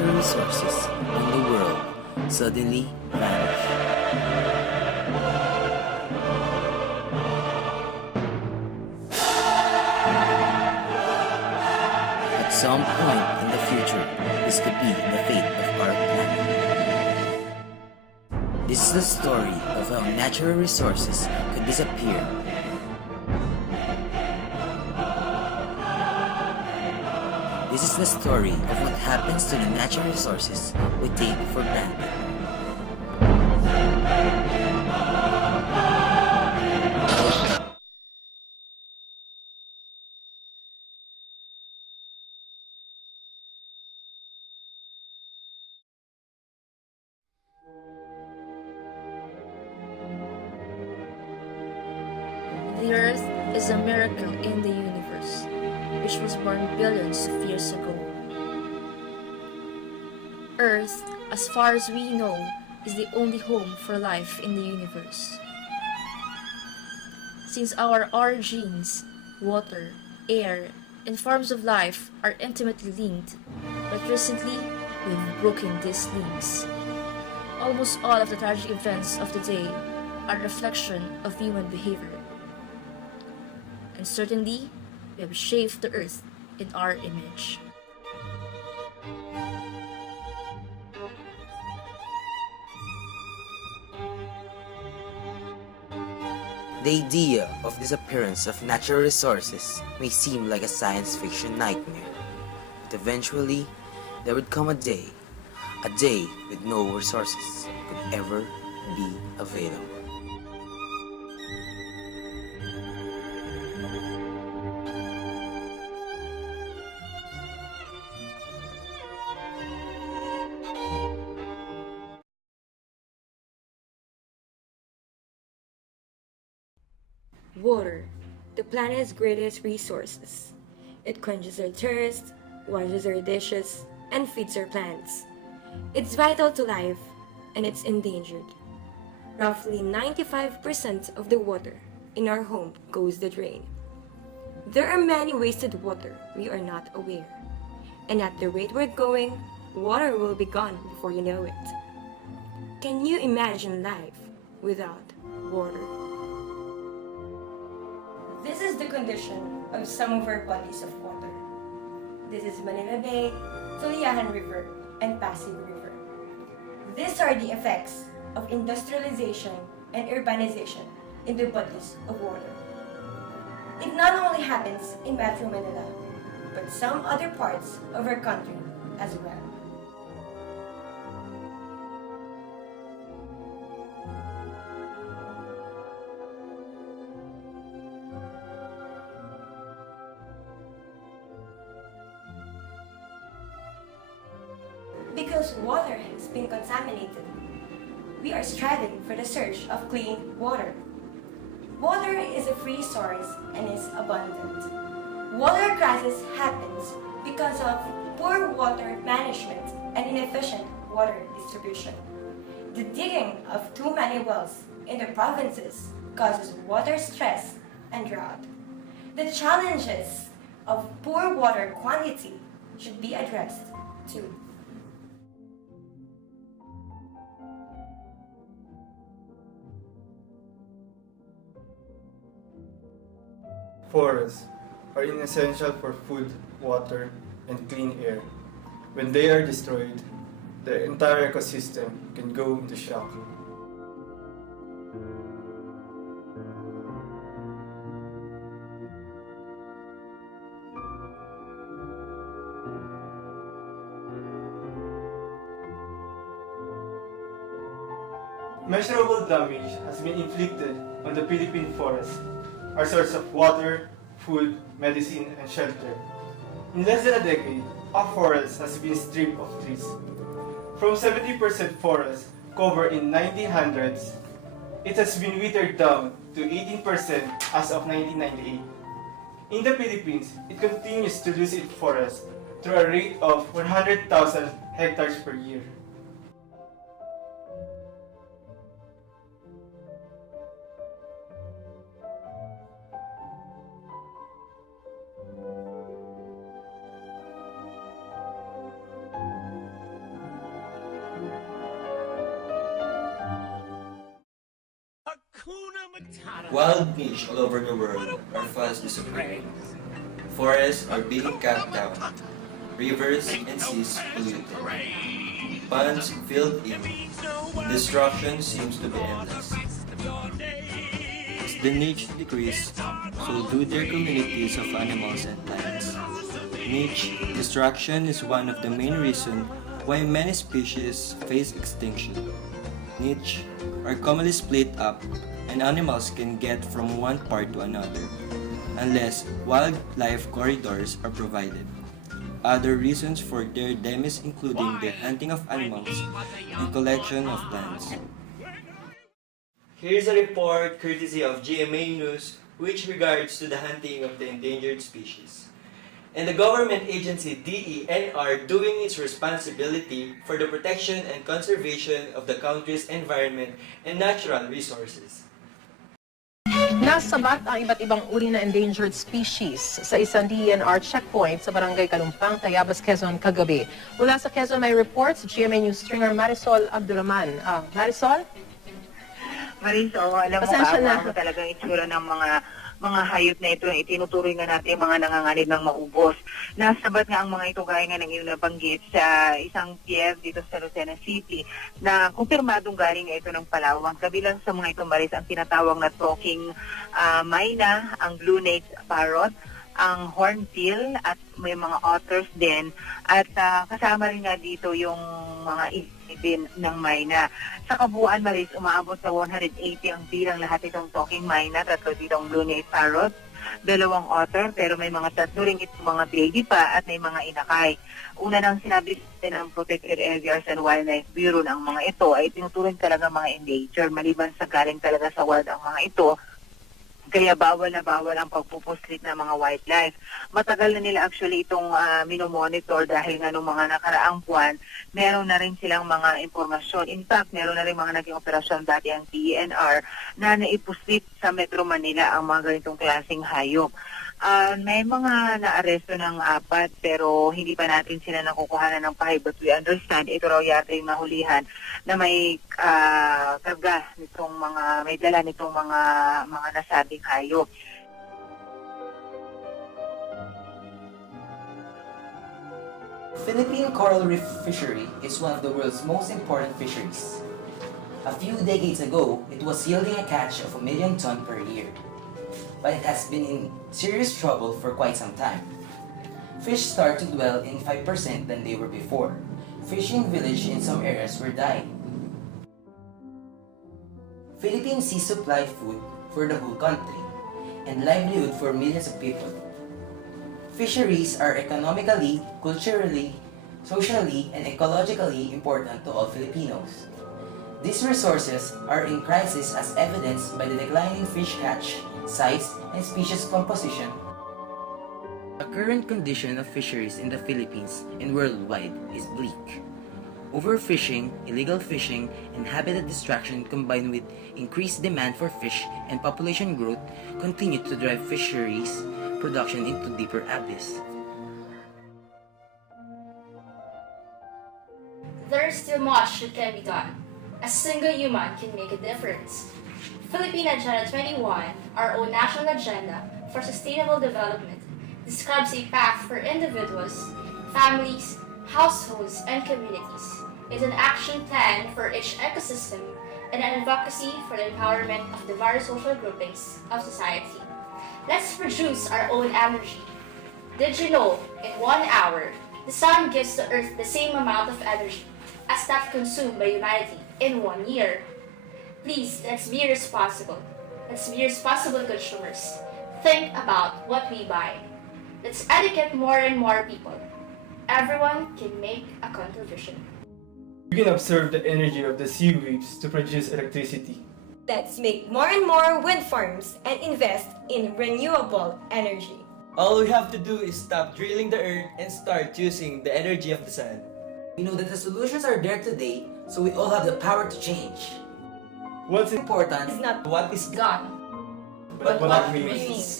natural resources in the world suddenly vanish. At some point in the future, this could be the fate of our planet. This is the story of how natural resources could disappear. This is the story of what happens to the natural resources we take for granted. The Earth is a miracle in the universe, which was born billions of years ago. Earth, as far as we know, is the only home for life in the universe. Since our origins, water, air, and forms of life are intimately linked, but recently we've broken these links. Almost all of the tragic events of the day are a reflection of human behavior. And certainly, we have shaped the earth in our image. The idea of disappearance of natural resources may seem like a science fiction nightmare, but eventually there would come a day with no resources could ever be available. Water, the planet's greatest resources. It quenches our thirst, washes our dishes, and feeds our plants. It's vital to life, and it's endangered. Roughly 95% of the water in our home goes the drain. There are many wasted water we are not aware. And at the rate we're going, water will be gone before you know it. Can you imagine life without water? This is the condition of some of our bodies of water. This is Manila Bay, Tuliahan River, and Pasig River. These are the effects of industrialization and urbanization in the bodies of water. It not only happens in Metro Manila, but some other parts of our country as well. Because water has been contaminated, we are striving for the search of clean water. Water is a free source and is abundant. Water crisis happens because of poor water management and inefficient water distribution. The digging of too many wells in the provinces causes water stress and drought. The challenges of poor water quantity should be addressed too. Forests are essential for food, water, and clean air. When they are destroyed, the entire ecosystem can go into shock. Measurable damage has been inflicted on the Philippine forest, our source of water, food, medicine, and shelter. In less than a decade, our forest has been stripped of trees. From 70% forest covered in 1900s, it has been withered down to 18% as of 1998. In the Philippines, it continues to lose its forest through a rate of 100,000 hectares per year. Wild niche all over the world are fast disappearing. Forests are being cut down. Rivers and seas polluted. Ponds filled in. Destruction seems to be endless. As the niche decrease, so do their communities of animals and plants. Niche destruction is one of the main reasons why many species face extinction. Niche are commonly split up and animals can get from one part to another, unless wildlife corridors are provided. Other reasons for their demise including the hunting of animals and collection of plants. Here's a report courtesy of GMA News which regards to the hunting of the endangered species. And the government agency DENR doing its responsibility for the protection and conservation of the country's environment and natural resources. Nasabat ang iba't ibang uri na endangered species sa isang DENR checkpoint sa Barangay Kalumpang, Tayabas, Quezon kagabi. Mula sa Quezon may report si GMA News stringer Marisol Abdurrahman. Marisol? Marisol, alam mo ba, talagang itsura ng mga hayop na ito, itinutuloy nga natin mga nanganganib ng maubos. Nasabat nga ang mga ito gaya nga ng iyong nabanggit sa isang pier dito sa Lucena City na kumpirmadong galing nga ito ng Palawan. Kabilang sa mga ito maris ang tinatawag na talking myna, ang blue-necked parrot, ang hornbill at may mga otters din. At kasama rin nga dito yung mga din ng myna. Sa kabuuan, Maris, umaabot sa 180 ang bilang lahat itong talking myna, 3 ditong blue-necked parrot, 2 otter, pero may mga 3 rin itong mga baby pa at may mga inakay. Una nang sinabi din ang Protected Areas and Wildlife Bureau ng mga ito ay tinuturing talaga mga endangered, maliban sa galing talaga sa wild ang mga ito. Kaya bawal na bawal ang pagpupuslit ng mga wildlife. Matagal na nila actually itong minomonitor dahil nga nung mga nakaraang buwan, meron na rin silang mga impormasyon. In fact, meron na rin mga naging operasyon dati ang DENR na naipuslit sa Metro Manila ang mga ganitong klaseng hayop. May mga naaresto ng 4 pero hindi pa natin sila nakukuhanan ng pahay, but we understand ito raw yata yung nahulihan na may karga nitong may dala nitong mga nasabing hayop. Philippine coral reef fishery is one of the world's most important fisheries. A few decades ago, it was yielding a catch of 1 million tons per year. But it has been in serious trouble for quite some time. Fish start to dwell in 5% than they were before. Fishing village in some areas were dying. Philippine seas supply food for the whole country and livelihood for millions of people. Fisheries are economically, culturally, socially, and ecologically important to all Filipinos. These resources are in crisis as evidenced by the declining fish catch, size, and species composition. The current condition of fisheries in the Philippines and worldwide is bleak. Overfishing, illegal fishing, and habitat destruction combined with increased demand for fish and population growth continue to drive fisheries production into deeper abyss. There is still much that can be done. A single human can make a difference. Philippine Agenda 21, our own national agenda for sustainable development, describes a path for individuals, families, households, and communities. It's an action plan for each ecosystem and an advocacy for the empowerment of the various social groupings of society. Let's produce our own energy. Did you know, in 1 hour, the sun gives the earth the same amount of energy as that consumed by humanity in 1 year? Please, let's be responsible. Let's be responsible consumers. Think about what we buy. Let's educate more and more people. Everyone can make a contribution. You can observe the energy of the sea waves to produce electricity. Let's make more and more wind farms and invest in renewable energy. All we have to do is stop drilling the earth and start using the energy of the sun. We know that the solutions are there today, so we all have the power to change. What's Important It's not What is Gone. but what remains? Remains.